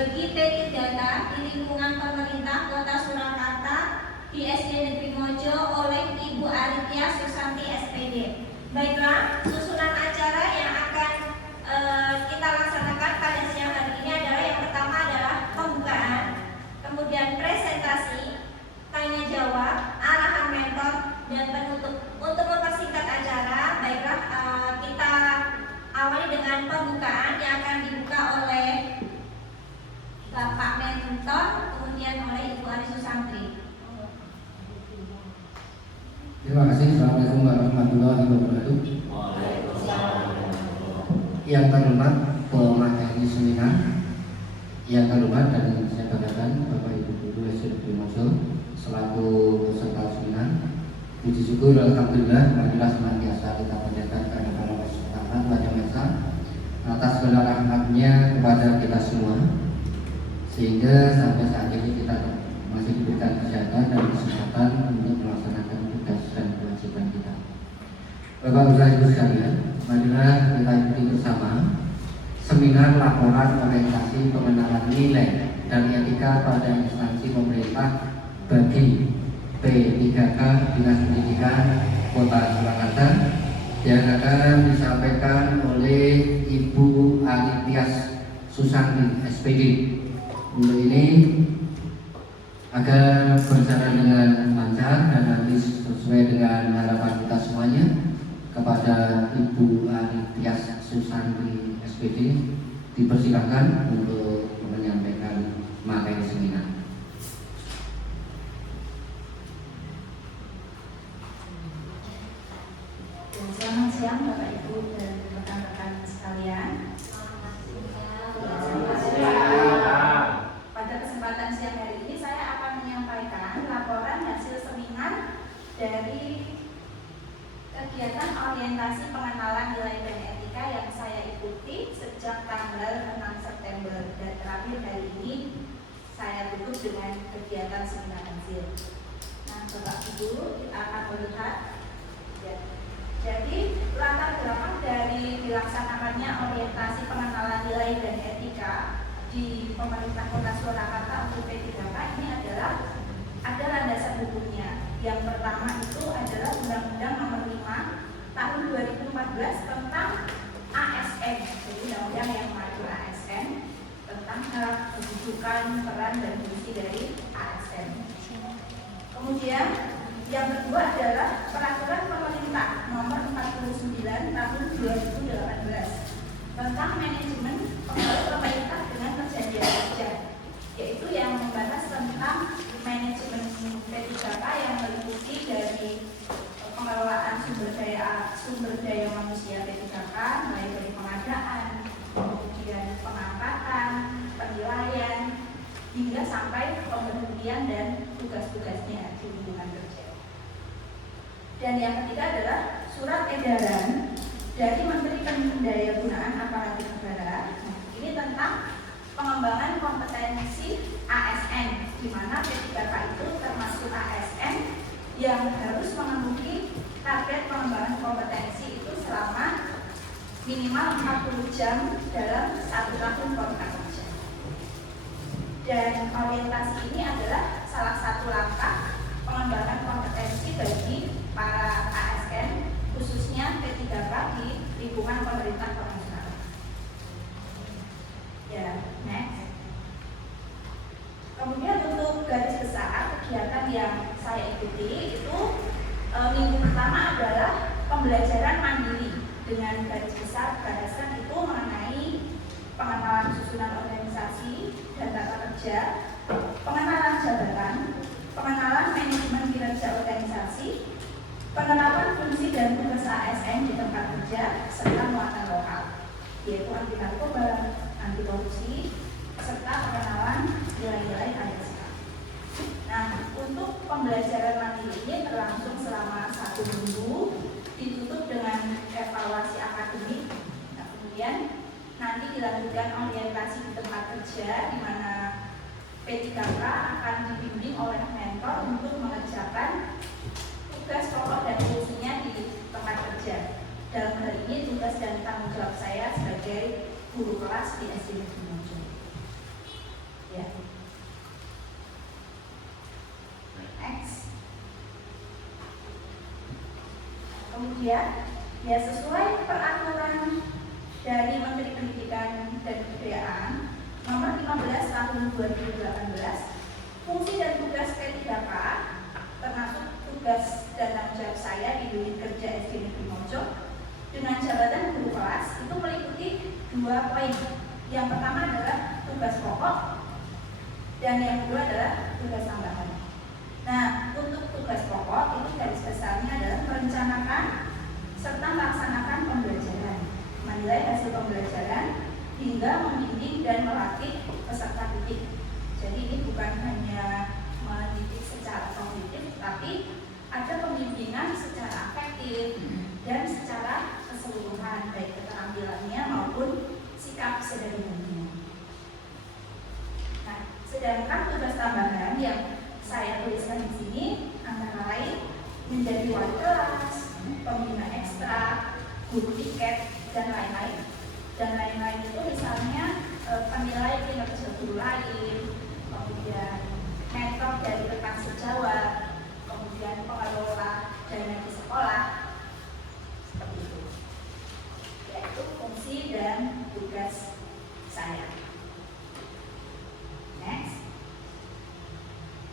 bagi P3K di lingkungan pemerintah Kota Surakarta di SD Negeri Mojo oleh Ibu Aritya Susanti SPD. Baiklah, susunan acara yang akan kita laksanakan pada siang hari ini adalah yang pertama adalah pembukaan, kemudian presentasi, tanya jawab, arahan mentor, dan penutup. Untuk mempersingkat acara, baiklah kita awali dengan pembukaan yang akan dibuka oleh Bapak Mentor, kemudian oleh Ibu Ari Susanti. Terima kasih. Assalamualaikum warahmatullahi wabarakatuh. Yang terhormat pemateri seminar, yang terhormat dan saya banggakan Bapak Ibu Guru SD Negeri Mojo selaku peserta seminar. Puji syukur alhamdulillah marilah senantiasa kita panjatkan kehadirat Allah Subhanahu wa taala atas segala rahmatnya kepada kita semua, sehingga sampai saat ini kita masih diberikan kesehatan dan kesempatan untuk melaksanakan tugas dan kewajiban kita. Bapak Ibu sekalian, marilah kita ikuti bersama seminar laporan orientasi pengenalan nilai dan etika pada instansi pemerintah bagi P3K Dinas Pendidikan Kota Surakarta yang akan disampaikan oleh Ibu Aritya Susanti SPD. Untuk ini agar berjalan dengan lancar dan nanti sesuai dengan harapan kita semuanya, kepada Ibu Aritya Susanti SPD dipersilakan untuk menyampaikan materi seminar. Selamat siang Bapak Ibu dan rekan-rekan sekalian. Pada kesempatan siang hari ini saya akan menyampaikan laporan hasil seminar dari kegiatan orientasi pengenalan nilai dan etika yang saya ikuti sejak tanggal 6 September dan terakhir hari ini saya tutup dengan kegiatan seminar hasil. Nah, Bapak Ibu, kita akan melihat ya. Jadi latar belakang dari dilaksanakannya orientasi pengenalan nilai dan etika di pemerintah Kota Surakarta untuk P3K ini adalah ada landasan hukumnya. Yang pertama itu adalah Undang-Undang Nomor 5 Tahun 2014 tentang ASN, jadi undang-undang yang mengatur ASN tentang hak, kedudukan, peran dan fungsi dari ASN. Kemudian yang kedua adalah Peraturan Pemerintah Nomor 49 Tahun 2018 tentang manajemen pegawai pemerintah dengan perjanjian kerja, yaitu yang membahas tentang manajemen P3K yang meliputi dari pengelolaan sumber daya manusia P3K, mulai dari pengadaan, kemudian pengangkatan, penilaian, hingga sampai pemberhentian dan tugas-tugasnya di lingkungan kerja. Dan yang ketiga adalah surat edaran dari Menteri Pendayagunaan Aparatur Negara. Ini tentang pengembangan kompetensi ASN, di mana P3K itu termasuk ASN yang harus memenuhi target pengembangan kompetensi itu selama minimal 40 jam dalam 1 tahun kontrak kerja. Dan orientasi ini adalah salah satu langkah pengembangan kompetensi bagi para ASN, khususnya P3K di lingkungan pemerintah Kota Surakarta. Ya, next. Kemudian untuk garis besar kegiatan yang saya ikuti itu minggu pertama adalah pembelajaran mandiri dengan garis besar bahasan itu mengenai pengenalan susunan organisasi dan tata kerja, pengenalan jabatan, pengenalan manajemen kinerja organisasi, penerapan fungsi dan tugas ASN di tempat kerja, serta muatan lokal, yaitu anti narkoba, anti korupsi, serta pengenalan nilai-nilai Pancasila. Nah, untuk pembelajaran mandiri ini berlangsung selama 1 minggu, ditutup dengan evaluasi akademik. Nah, kemudian nanti dilanjutkan orientasi di tempat kerja, di mana P3K akan dibimbing oleh mentor untuk mengerjakan tugas pokok dan fungsinya di tempat kerja. Dalam hal ini tugas dan tanggung jawab saya sebagai guru kelas di SD Negeri Mojo. Ya sesuai peraturan dari Menteri Pendidikan dan Kebudayaan Nomor 15 Tahun 2018, fungsi dan tugas P3K termasuk tugas dan tanggung jawab saya di unit kerja SD Negeri Mojo dengan jabatan guru kelas itu meliputi 2 poin. Yang pertama adalah tugas pokok dan yang kedua adalah tugas tambahan. Nah, untuk tugas pokok itu garis besarnya adalah merencanakan serta melaksanakan pembelajaran, menilai hasil pembelajaran hingga membimbing dan melatih peserta didik. Jadi ini bukan hanya mendidik secara kognitif, tapi ada pembimbingan secara afektif dan secara keseluruhan, baik keterampilannya maupun sikap kesehariannya. Nah, sedangkan tugas tambahan yang saya tuliskan di sini antara lain menjadi wali kelas, pembina ekstra, guru tiket, dan lain-lain. Dan lain-lain itu misalnya penilai kinerja guru lain, kemudian mentor dari rekan sejawat, kemudian pengelola dana di sekolah, seperti itu. Yaitu fungsi dan tugas saya. Next.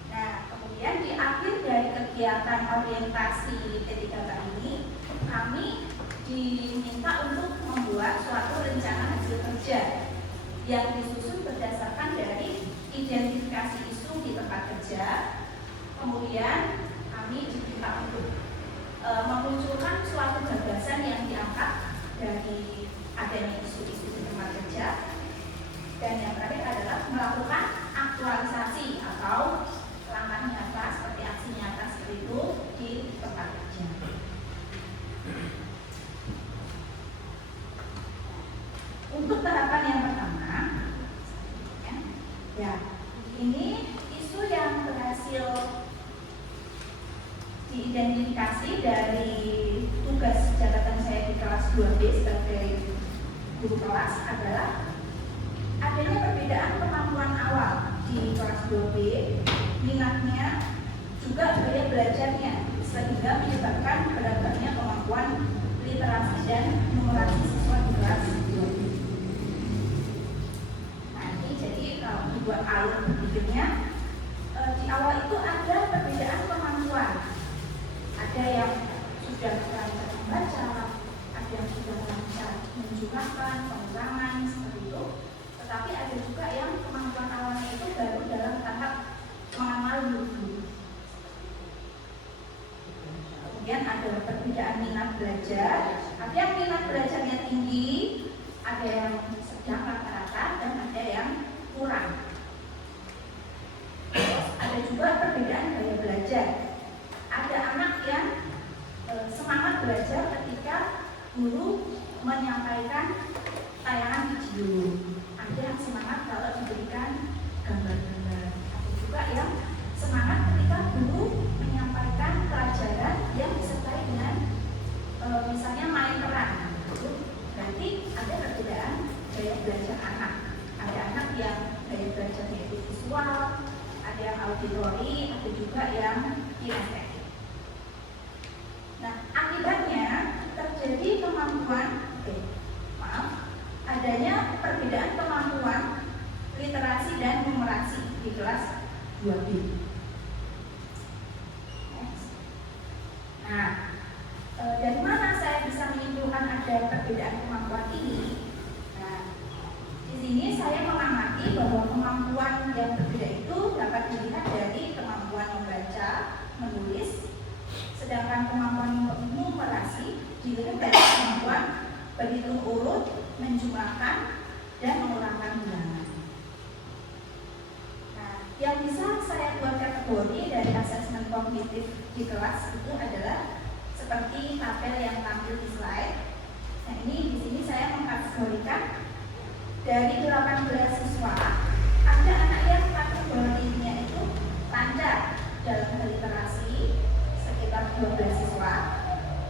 Nah, kemudian di akhir dari kegiatan orientasi P3K ini, kami diminta untuk membuat suatu rencana hasil kerja yang disusun berdasarkan dari identifikasi isu di tempat kerja. Kemudian kami diminta untuk memunculkan suatu gagasan yang diangkat dari adanya isu-isu di tempat kerja. Dan yang terakhir adalah melakukan aktualisasi atau langkah nyata seperti aksi nyata seperti itu di tempat kerja. Untuk tahapan yang pertama, ya, ini isu yang berhasil diidentifikasi dari tugas jabatan saya di kelas 2B sebagai guru kelas adalah adanya perbedaan kemampuan awal di kelas 2B, minatnya, juga gaya belajarnya, sehingga menyebabkan beragamnya kemampuan literasi dan numerasi siswa di kelas 2B. Jadi kalau dibuat alur berpikirnya, di awal itu ada perbedaan kemampuan. Ada yang sudah lancar membaca, ada yang sudah lancar menjumlahkan, pengulangan, seperti itu. Tetapi ada juga yang kemampuan awalnya itu baru dalam tahap mengenal dulu. Kemudian ada perbedaan minat belajar. Ada yang minat belajarnya tinggi, ada yang sedang rata-rata, dan ada yang kurang. Ada juga perbedaan gaya belajar. Ada anak yang semangat belajar ketika guru menyampaikan tayangan video. Ada yang semangat kalau diberikan gambar-gambar. Ada juga yang semangat ketika guru menyampaikan pelajaran yang disertai dengan misalnya main peran. Berarti ada perbedaan gaya belajar anak. Ada anak yang gaya belajarnya itu visual, ada yang auditori, ada juga yang kinestetik. Nah, akibatnya terjadi adanya perbedaan kemampuan literasi dan numerasi di kelas 2B. Nah, dari mana saya bisa menyimpulkan ada perbedaan kemampuan ini? Di sini saya mengamati bahwa kemampuan yang berbeda itu dapat dilihat dari kemampuan membaca, menulis, sedangkan kemampuan numerasi dilihat dari kemampuan berhitung urut, menjumlahkan, dan mengurangkan bilangan. Nah, yang bisa saya buat kategori dari asesmen kognitif di kelas itu adalah seperti tabel yang tampil di slide. Nah, ini di sini saya mengkategorikan dari 18 siswa, ada anak yang kategorinya itu lancar dalam hal literasi sekitar 12 siswa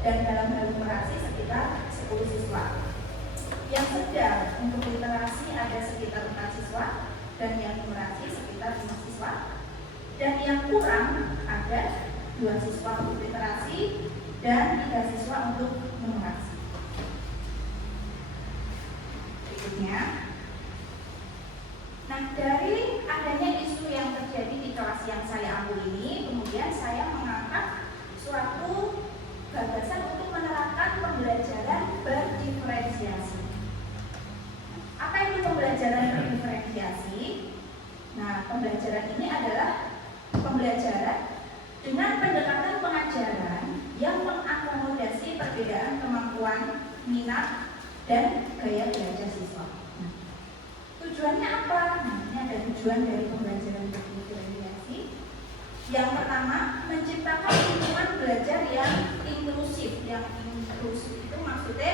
dan dalam hal numerasi sekitar 10 siswa. Yang sedang untuk literasi ada sekitar 4 siswa dan yang numerasi sekitar 5 siswa. Dan yang kurang ada 2 siswa untuk literasi dan 3 siswa untuk numerasi. Berikutnya, nah dari adanya isu yang terjadi di kelas yang saya ambil ini, kemudian saya mengangkat suatu gagasan untuk menerapkan pembelajaran berdiferensiasi. Apa itu pembelajaran berdiferensiasi? Nah, pembelajaran ini adalah pembelajaran dengan pendekatan pengajaran yang mengakomodasi perbedaan kemampuan, minat, dan gaya belajar siswa. Nah, tujuannya apa? Nah, ini ada tujuan dari pembelajaran berdiferensiasi. Yang pertama, menciptakan lingkungan belajar yang inklusif. Yang inklusif itu maksudnya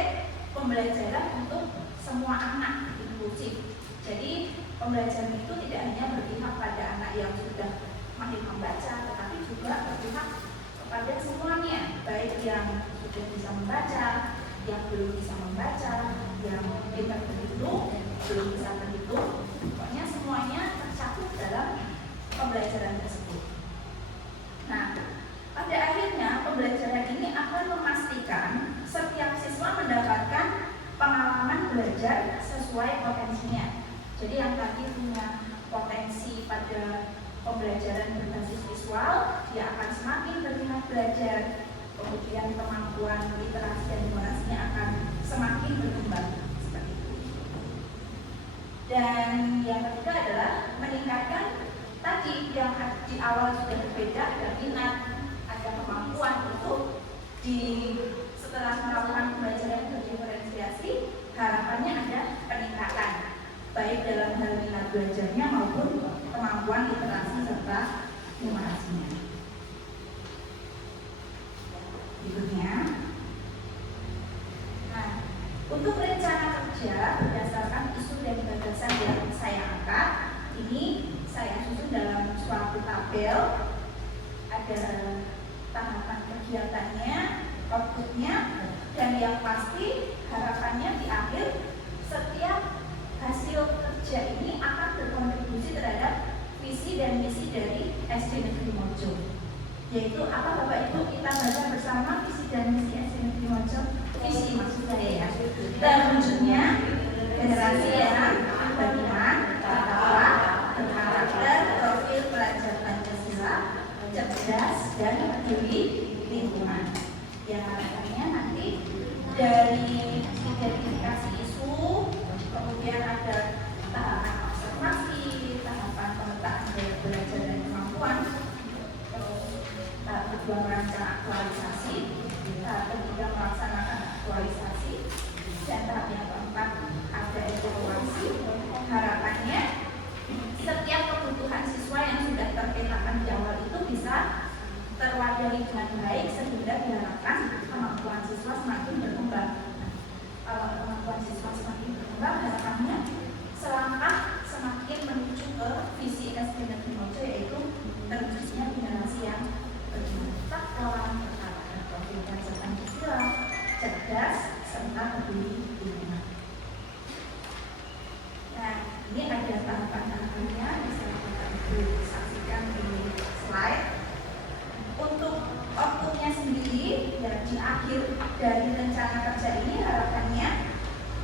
pembelajaran untuk semua anak, inklusif. Jadi pembelajaran itu tidak hanya berpihak pada anak yang sudah mahir membaca, tetapi juga berpihak kepada semuanya, baik yang sudah bisa membaca, yang belum bisa membaca, yang pintar berhitung, belum bisa berhitung, pokoknya semuanya tercakup dalam pembelajaran tersebut. Nah, pada akhirnya pembelajaran ini akan memastikan setiap siswa mendapatkan pengalaman belajar sesuai potensinya. Jadi yang tadi punya potensi pada pembelajaran berbasis visual, dia akan semakin berminat belajar. Kemudian kemampuan literasi dan numerasinya akan semakin berkembang seperti itu. Dan yang ketiga adalah meningkatkan tadi yang di awal sudah berbeda, ada minat, ada kemampuan itu setelah melakukan pembelajaran berdiferensiasi, harapannya ada peningkatan baik dalam hal minat belajarnya maupun kemampuan literasi serta numerasinya. Berikutnya, nah, untuk rencana kerja berdasarkan isu dan gagasan yang saya angkat, ini saya susun dalam suatu tabel. Ada tahapan kegiatannya, outputnya, dan yang pasti harapannya di akhir setiap hasil kerja ini akan berkontribusi terhadap visi dan misi dari SD Negeri Mojo. Yaitu apa Bapak Ibu, kita baca bersama visi dan misi SD Negeri Mojo. Visi maksud saya ya, terwujudnya generasi yang beriman, bertakwa, berkarakter, profil pelajar Pancasila, cerdas dan peduli lingkungan. Ya, harapannya nanti dari identifikasi isu, kemudian ada tahapan observasi, tahapan pemetaan gaya belajar dan kemampuan, tahap kedua merancang aktualisasi, tahap ketiga melaksanakan aktualisasi, dan tahap yang keempat ada evaluasi. Harapannya setiap kebutuhan siswa yang sudah terpetakan di awal itu bisa terwadahi dengan baik sehingga diharapkan kemampuan siswa semakin berkembang. Kalau kemampuan siswa semakin berkembang, harapannya selangkah semakin menuju ke visi SD Negeri Mojo, yaitu terwujudnya generasi yang bertakwa, berkarakter, profil pelajar Pancasila, cerdas, serta peduli lingkungan. Nah, ini ada tahapan-tahapannya, bisa Bapak Ibu saksikan di slide. Untuk outputnya sendiri, ya, di akhir dari rencana kerja ini harapannya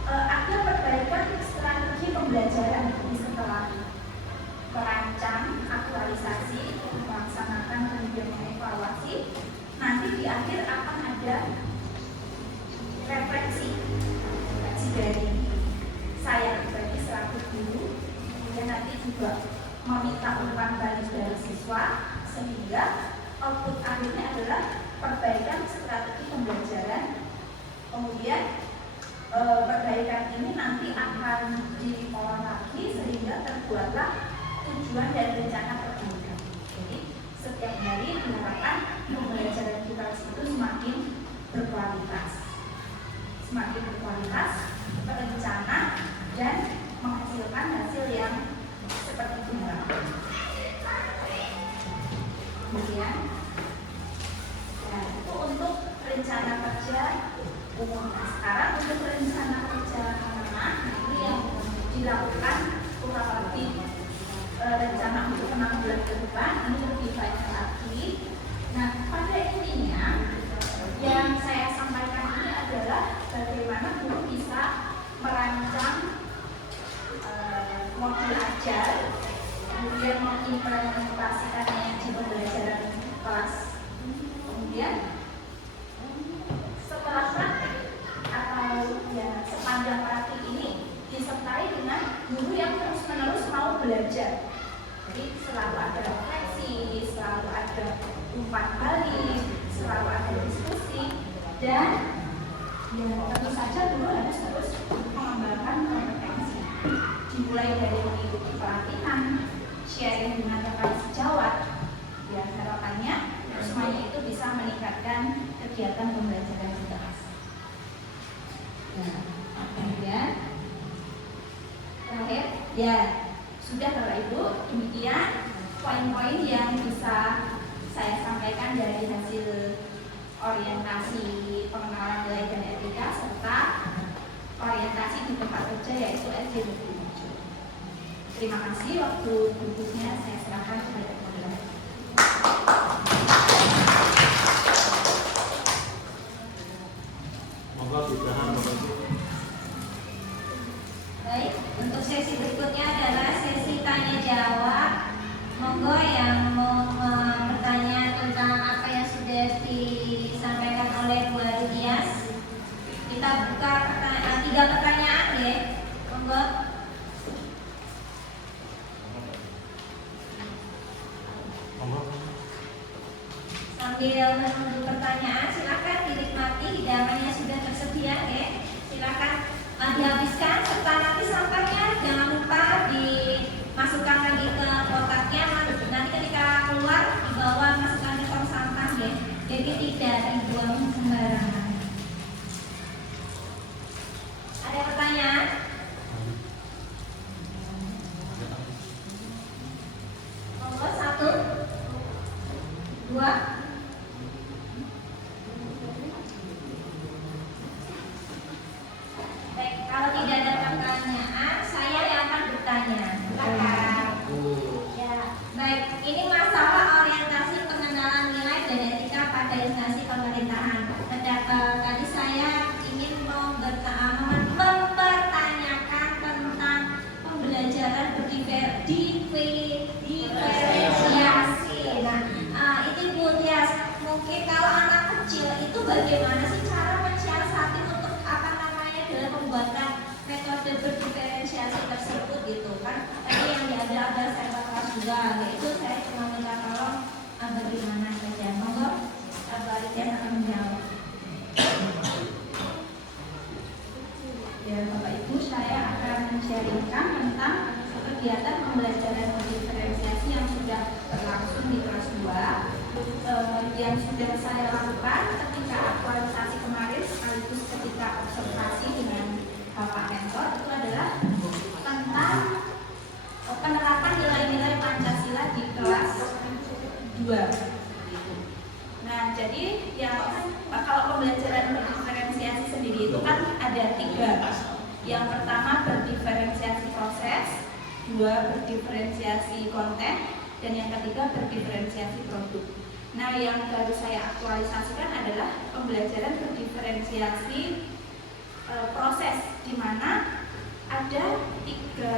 ada perbaikan strategi pembelajaran setelah merancang, aktualisasi, melaksanakan, kemudian mengevaluasi. Nanti di akhir akan ada refleksi dari saya pribadi selaku guru, kemudian nanti juga meminta umpan balik dari siswa, sehingga output akhirnya adalah perbaikan strategi pembelajaran. Kemudian perbaikan ini nanti akan diolah lagi sehingga terbuatlah tujuan dan rencana perbaikan. Jadi setiap hari diharapkan pembelajaran kita itu semakin berkualitas, terencana, dan menghasilkan hasil yang seperti diharapkan. Kemudian, nah, itu untuk rencana kerja umum. Sekarang untuk rencana kerja menengah, ini yang dilakukan kurang lebih rencana untuk 6 bulan ke depan, ini lebih banyak lagi. Nah, pada intinya, ya umpan balik, selalu ada diskusi, dan ya tentu saja dulu harus terus mengembangkan kompetensi, dimulai dari mengikuti pelatihan, sharing dengan rekan sejawat. Ya harapannya semuanya itu bisa meningkatkan kegiatan pembelajaran kita. Nah, kemudian terakhir, ya sudah Bapak Ibu, demikian poin-poin yang bisa saya sampaikan dari hasil orientasi pengenalan nilai dan etika serta orientasi di tempat kerja yaitu SD Negeri Mojo. Terima kasih, waktu berikutnya saya serahkan kepada moderator. Monggo ditahan Bapak Ibu. Baik, untuk sesi berikutnya adalah sesi tanya jawab. Monggo yang mau bertanya tentang apa yang sudah disampaikan oleh Bu Arityas. Kita buka 3 pertanyaan ya. Monggo. Monggo. Sambil menunggu pertanyaan, silakan dinikmati hidangannya sudah tersedia ya. Silakan dihabiskan serta nanti sampahnya jangan lupa dimasukkan lagi ke kotaknya. Nanti ketika keluar dibawa masukkan ke tong sampah ya. Jadi tidak dibuang sembarangan. Ada pertanyaan? Monggo 1, 2. Baik, kalau tidak ada pertanyaan, saya yang akan bertanya. Silakan. Ya, baik. Ini masalah orientasi pengenalan nilai dan etika pada instansi pemerintahan. Tadi saya ingin mempertanyakan tentang pembelajaran diferensiasi. Nah, ini Bu Tias, mungkin kalau anak kecil itu bagaimana sih cara mensiasati untuk dalam pembuatan metode berdiferensiasi tersebut gitu kan? Tadi yang ada saya kelas juga, yaitu saya cuma minta tolong bagaimana saja. Monggo, Bu Arityas akan menjawab. Ya Bapak Ibu, saya akan men-sharingkan tentang kegiatan pembelajaran berdiferensiasi yang sudah berlangsung di kelas 2, yang sudah saya lakukan ketika aktualisasi kemarin sekaligus ketika observasi dengan Bapak Mentor, itu adalah tentang penerapan nilai-nilai Pancasila di kelas 2. Nah, jadi yang kalau pembelajaran berdiferensiasi sendiri itu kan ada 3. Yang pertama berdiferensiasi proses, 2 berdiferensiasi konten, dan yang ketiga berdiferensiasi produk. Nah, yang baru saya aktualisasikan adalah pembelajaran berdiferensiasi proses, di mana ada tiga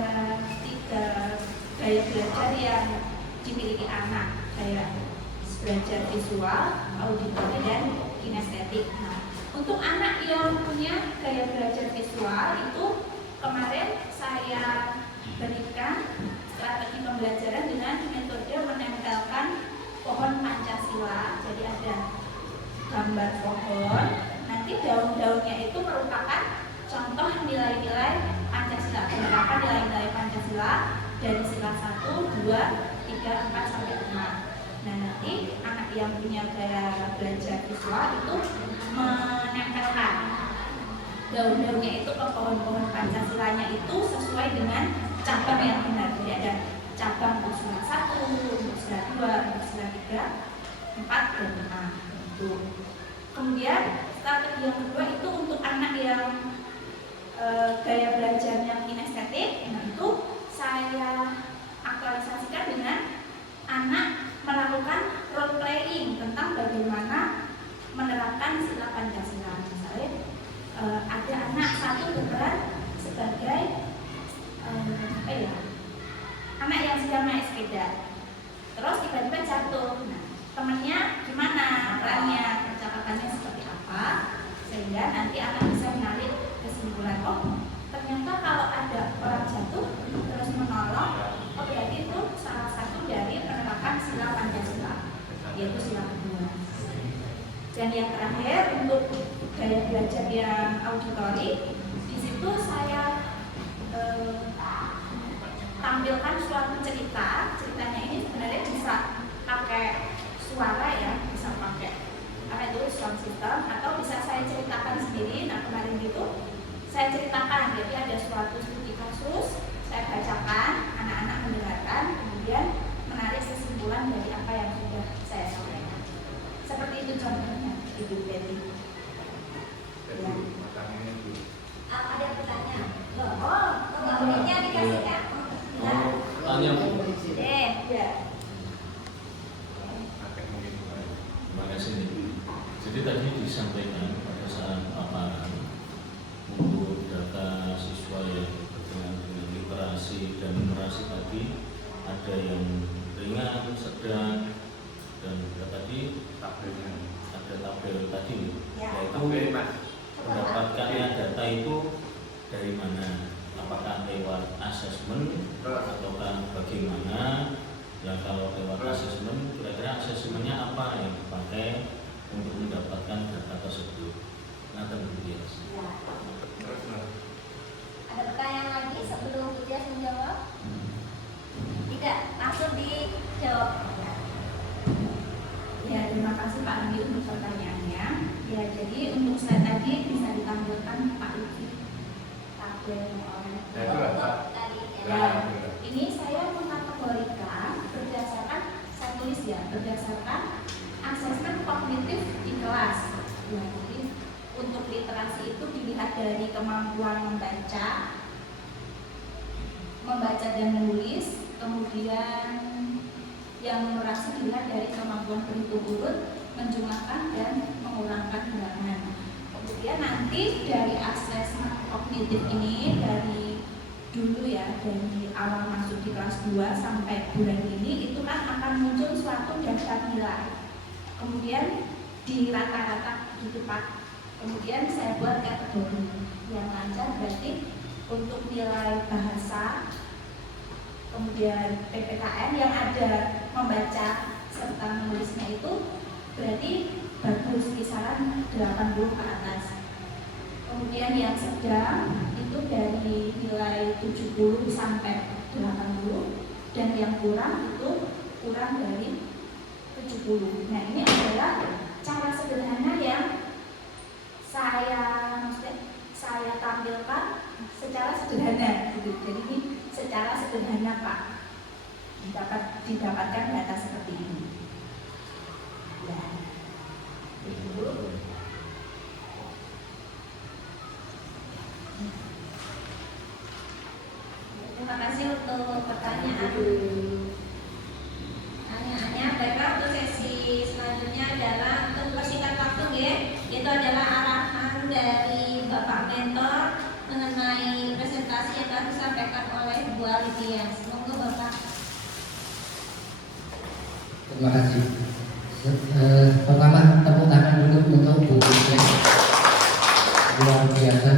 gaya belajar yang dimiliki anak, kayak belajar visual, auditori, dan kinestetik. Nah, untuk anak yang punya gaya belajar visual itu kemarin saya berikan strategi pembelajaran dengan metode menempelkan pohon Pancasila. Jadi ada gambar pohon, nanti daun-daunnya itu merupakan contoh nilai-nilai Pancasila, penerapan nilai-nilai Pancasila dari sila 1, 2, 3, 4, sampai 5. Nah, nanti anak yang punya gaya belajar visual itu menempelkan daun-daunnya itu ke pohon-pohon Pancasilanya itu sesuai dengan cabang yang benar. Jadi ada cabang untuk sila 1, untuk sila 2, untuk sila 3, 4, dan 5. Itu. Kemudian strategi yang kedua itu untuk anak yang gaya belajarnya kinestetik. Nah, itu saya aktualisasikan dengan anak melakukan role playing tentang bagaimana menerapkan sila Pancasila. Misalnya ada anak satu berperan sebagai anak yang sedang naik sepeda, terus tiba-tiba jatuh. Nah, temannya gimana perannya, percakapannya seperti apa, sehingga nanti anak bisa menarik kesimpulan, oh ternyata kalau ada orang jatuh terus menolong, oh berarti itu salah satu dari penerapan sila Pancasila, yaitu sila kedua. Dan yang terakhir untuk gaya belajar yang auditori, di situ saya tampilkan suatu cerita. Ceritanya ini sebenarnya bisa pakai suara ya, bisa pakai apa itu sound system, atau bisa saya ceritakan sendiri. Nah kemarin itu saya ceritakan, jadi ada suatu studi kasus, saya bacakan, anak-anak mendengarkan, kemudian menarik kesimpulan dari apa yang sudah saya sampaikan. Seperti itu contohnya, Ibu Betty. Ya. Ada pertanyaan? Muridnya dikasihkan. Tanya Bu. Ya. Terima kasih nih. Jadi tadi disampaikan pada saat paparan untuk data siswa yang berkenaan dengan literasi dan numerasi tadi, ada yang ringan, sedang, dan tadi ada tabel tadi, yaitu mendapatkannya data itu dari mana? Apakah lewat asesmen ataukah bagaimana? Ya kalau lewat asesmen, kira-kira asesmennya apa yang dipakai untuk mendapatkan data tersebut? Nah, kemudian Ada pertanyaan lagi sebelum Bu Tias menjawab? Tidak, langsung dijawab. Ya, terima kasih Pak Andi untuk pertanyaannya. Ya, jadi untuk slide tadi bisa ditampilkan Pak Uki tabel Tadi ya. Ini saya mengkategorikan berdasarkan, saya tulis ya, berdasarkan asesmen kognitif di kelas. Ya, jadi untuk literasi itu dilihat dari kemampuan membaca dan menulis, kemudian yang numerasi dilihat dari kemampuan berhitung urut, menjumlahkan dan mengurangkan bilangan. Kemudian nanti dari asesmen kognitif ini dari dulu ya, dari awal masuk di kelas 2 sampai bulan ini itu kan akan muncul suatu daftar nilai. Kemudian di rata-rata gitu Pak. Kemudian saya buat kategori yang lancar, berarti untuk nilai bahasa, kemudian PPKN yang ada membaca serta menulisnya itu berarti bagus, kisaran 80 ke atas. Kemudian yang sedang itu dari nilai 70 sampai 80, dan yang kurang itu kurang dari 70. Nah ini adalah cara sederhana yang saya tampilkan secara sederhana gitu. Jadi ini secara sederhana Pak didapatkan data seperti ini. Ya. Terima kasih untuk pertanyaannya. Baiklah, untuk sesi selanjutnya adalah untuk persingkat waktu ya. Itu adalah arahan dari Bapak Mentor mengenai presentasi yang telah disampaikan oleh Bu Alidia. Semoga Bapak. Terima kasih. Pertama tepuk tangan dulu untuk Bu Alidia. Luar biasa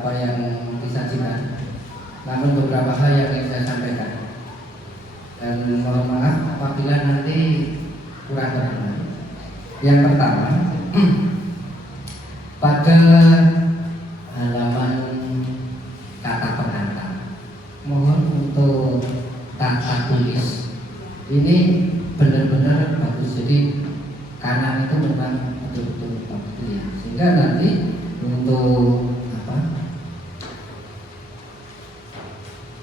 apa yang disajikan. Namun beberapa hal yang ingin saya sampaikan, dan mohon maaf apabila nanti kurang berkenan. Yang pertama, pada halaman kata pengantar, mohon untuk tata tulis ini benar-benar bagus. Jadi karena itu memang betul-betul bagus ya, sehingga nanti untuk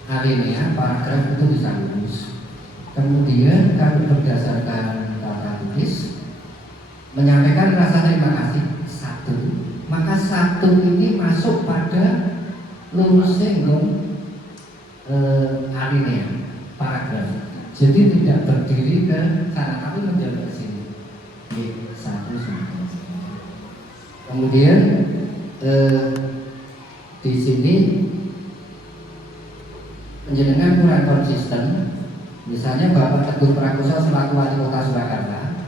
alinea paragraf itu bisa lurus. Kemudian kami berdasarkan kata tulis menyampaikan rasa terima kasih satu, maka satu ini masuk pada lurusnya alinea paragraf. Jadi tidak berdiri ke sana tapi menjaga ke sini. Satu satu. Kemudian di sini penjenengan kurang konsisten. Misalnya Bapak Teguh Prakoso selaku Wali Kota Surakarta,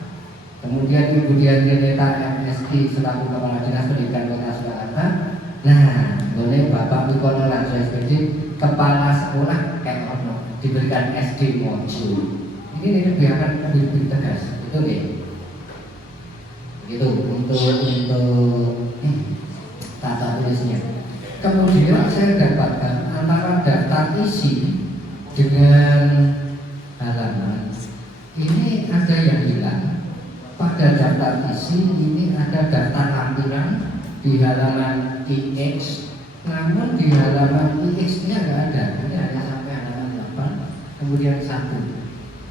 kemudian Ibu Dian Neta MSI selaku Kepala Dinas Pendidikan Kota Surakarta. Nah, boleh Bapak Mikono Lanso SPD Kepala Sekolah kayak ono diberikan SD Mojo. Ini biarkan lebih tegas, betul ya? untuk tata tulisnya. Kemudian saya dapatkan antara daftar isi dengan halaman ini ada yang hilang. Pada daftar isi ini ada daftar lampiran di halaman IX, namun di halaman IX-nya nggak ada. Ini hanya sampai halaman 8, kemudian 1.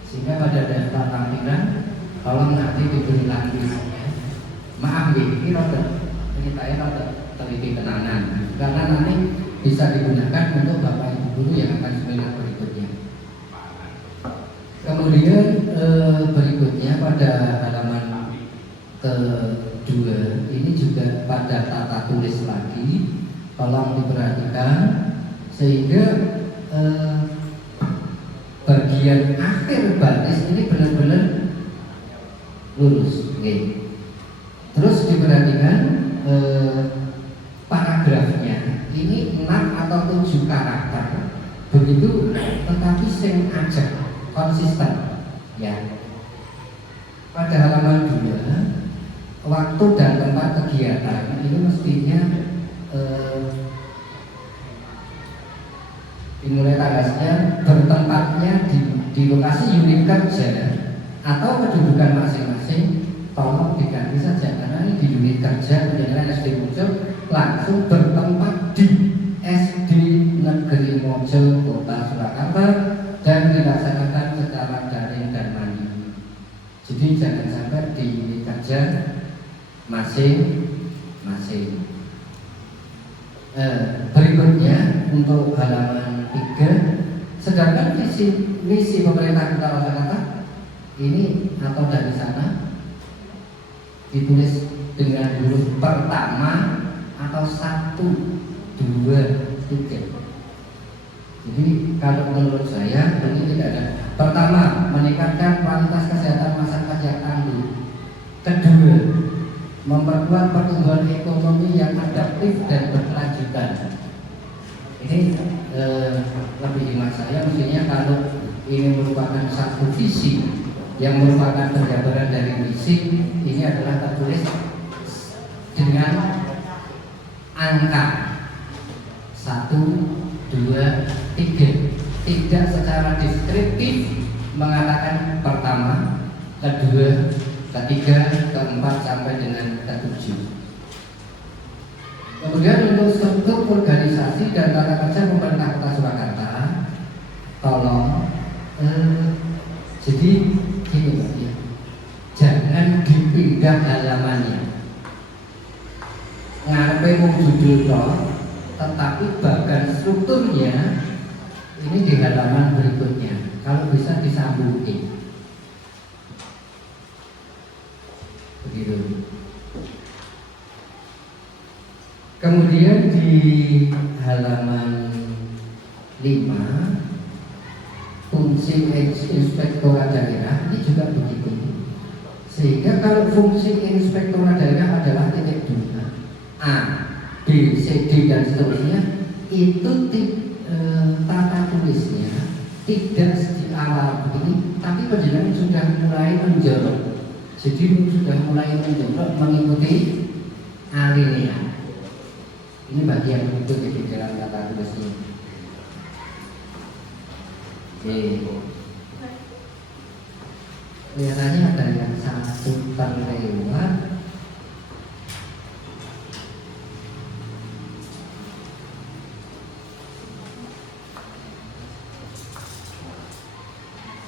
Sehingga pada daftar lampiran tolong nanti diberi lagi. Maaf ini saya teliti kenangan karena nanti bisa digunakan untuk Bapak Ibu guru yang akan seminar berikutnya. Kemudian berikutnya pada halaman kedua ini juga pada tata tulis lagi, tolong diperhatikan sehingga bagian akhir baris ini benar-benar lurus. Terus diperhatikan paragrafnya ini 6 atau 7 karakter begitu, tetapi sing ajak konsisten ya. Pada halaman 2 waktu dan tempat kegiatan ini mestinya dimulai tanggalnya bertempatnya di lokasi unit kerja atau kedudukan masing-masing, tolong diganti saja karena ini di unit kerja pendidikan SD Mojo langsung bertempat di SD Negeri Mojo Kota Surakarta dan dilaksanakan secara daring dan mandiri. Jadi jangan sampai di unit kerja masing-masing. Berikutnya untuk halaman 3, sedangkan misi pemerintah Kota Surakarta ini atau dari sana ditulis dengan huruf pertama atau 1, 2, 3. Jadi kalau menurut saya ini tidak ada. Pertama, meningkatkan kualitas kesehatan masyarakat yang tangguh. Kedua, memperkuat pertumbuhan ekonomi yang adaptif dan berkelanjutan. Ini lebih hemat saya mestinya kalau ini merupakan satu visi yang merupakan penjabaran dari misi, ini adalah tertulis dengan angka 1, 2, 3, tidak secara deskriptif mengatakan pertama, kedua, ketiga, keempat sampai dengan ke-7. Kemudian untuk struktur organisasi dan tata kerja pemerintah Kota Surakarta, tolong jadi gini Pak ya, jangan dipindah halamannya. Ngarepe wong judul toh, tetapi bagian strukturnya ini di halaman berikutnya. Kalau bisa disambungin. Begitu. Kemudian di halaman 5 fungsi inspektorat daerah ini juga begitu. Sehingga kalau fungsi inspektorat daerah adalah titik 2 A, B, C, D dan seterusnya, itu tata tulisnya tidak di awal begini, tapi penjenengan sudah mulai menjorok. Jadi sudah mulai menjorok mengikuti alinea. Ini bagian berikut di dalam tata tulisnya. Kelihatannya ada yang satu terlewat.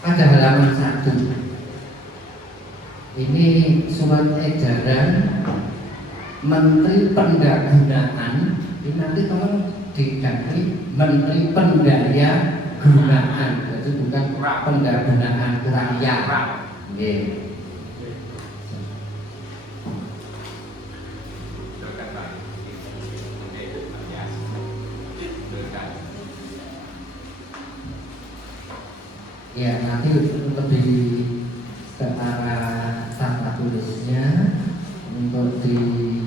Pada halaman 1 ini surat edaran Menteri Pendayagunaan. Ini nanti tolong diganti Menteri Pendaya Gunaan, jadi bukan pendayagunaan rakyat. Ya, nanti lebih ke arah tata tulisnya untuk diperhatikan.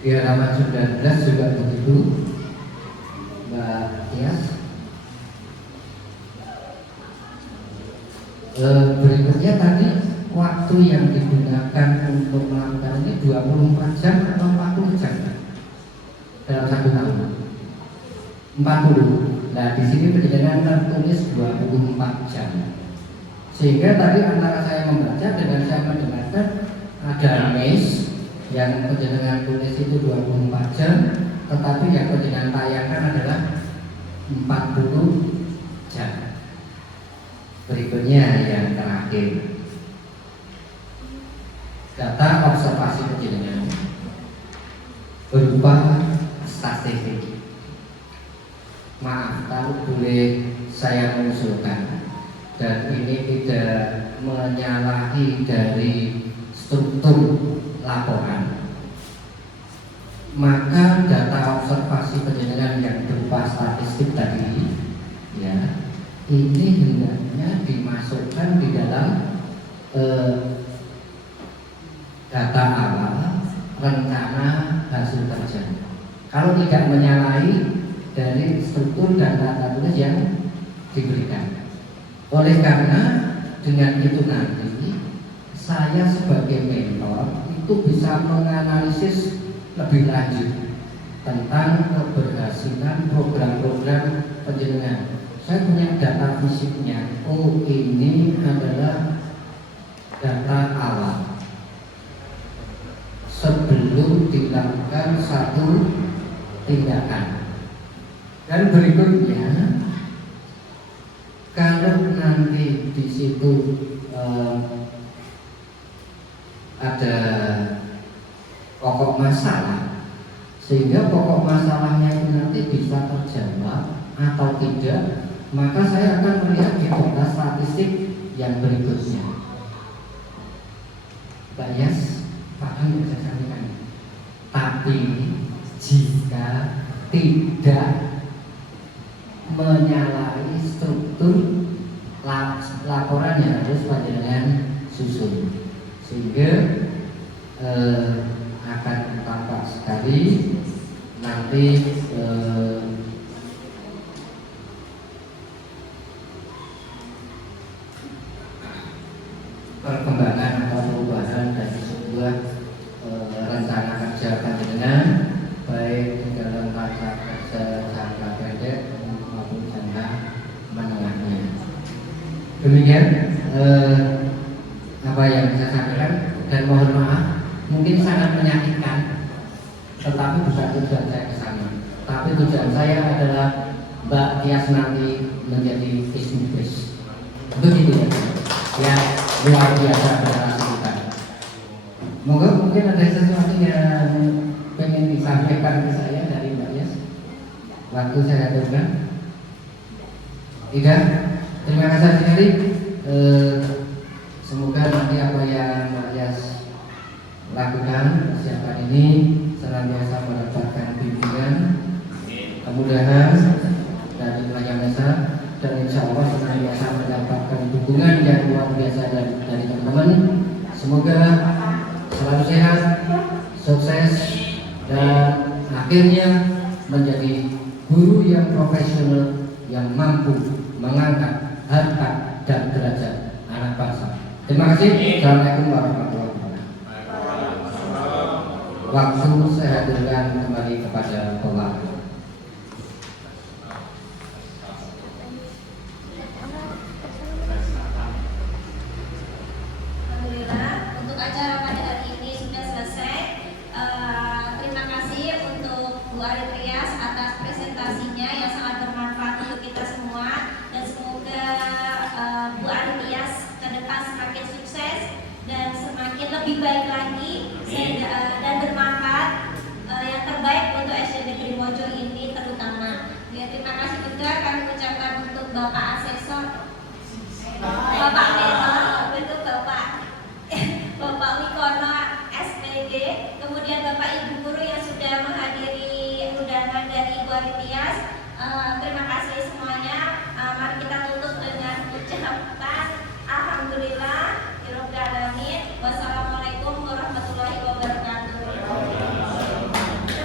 Di halaman 19 juga begitu, Mbak Tias. Berikutnya tadi waktu yang digunakan untuk melakukan ini 24 jam atau 40 jam dalam satu tahun? 40. Nah di sini penjelasan tertulis 24 jam. Sehingga tadi antara saya membaca dengan saya mendengarkan ada mes yang penjelasan tulis itu 24 jam, tetapi yang penjelasan tayangkan adalah 40 jam. Berikutnya yang terakhir, data observasi penjenengan berupa statistik. Maaf kalau boleh saya mengusulkan, dan ini tidak menyalahi dari struktur laporan, maka data observasi penjenengan yang berupa statistik tadi, ya, ini hendaknya dimasukkan di dalam data awal rencana hasil kerja. Kalau tidak menyalahi dari struktur dan data tulis yang diberikan. Oleh karena dengan itu nanti saya sebagai mentor itu bisa menganalisis lebih lanjut tentang keberhasilan program-program penjenengan. Saya punya data fisiknya. Oh, ini adalah data awal sebelum dilakukan satu tindakan. Dan berikutnya, kalau nanti di situ ada pokok masalah, sehingga pokok masalahnya itu nanti bisa terjawab atau tidak, maka saya akan melihat di data statistik yang berikutnya. Pak Yas, paham yang saya sampaikan? Tapi jika tidak menyalahi struktur laporan yang harus panjenengan susun, sehingga akan tampak sekali nanti perkembangan atau perubahan dari sebuah rencana kerja panjenengan, baik di dalam rencana kerja jangka pendek maupun jangka menengahnya. Demikian apa yang saya sampaikan, dan mohon maaf mungkin sangat menyakitkan, tetapi bukan tujuan saya ke sana. Tapi tujuan saya adalah Mbak Tias nanti menjadi bisnis. Begitu ya, luar biasa relasi kita. Moga mungkin ada sesuatu yang pengen disampaikan ke saya dari Mbak Tias. Waktu saya aturkan. Tidak. Terima kasih sekali. Semoga nanti apa yang Mbak Tias lakukan persiapan ini senantiasa mendapatkan bimbingan, kemudahan dari pelajar desa, dan insya Allah senantiasa mendapatkan dukungan yang luar biasa dari teman-teman. Semoga selalu sehat, sukses, dan akhirnya menjadi guru yang profesional yang mampu mengangkat harkat dan derajat anak bangsa. Terima kasih. Assalamualaikum warahmatullahi wabarakatuh. Waktu saya hadirkan kembali kepada Bapak. Alhamdulillah, untuk acara pada hari ini sudah selesai. Terima kasih untuk Bu Aritrias atas presentasinya yang sangat bermanfaat untuk kita semua, dan semoga Bu Aritrias ke depan semakin sukses dan semakin lebih baik lagi dan bermanfaat, yang terbaik untuk SD Negeri Mojo ini terutama. Ya, terima kasih juga kami ucapkan untuk Bapak Asesor, Bapak Mentor, itu Bapak Wikono SPG, kemudian Bapak Ibu Guru yang sudah menghadiri undangan dari Ibu Aritrias. Terima kasih semuanya. Mari kita tutup dengan ucapan Alhamdulillah, Rabbil Alamin.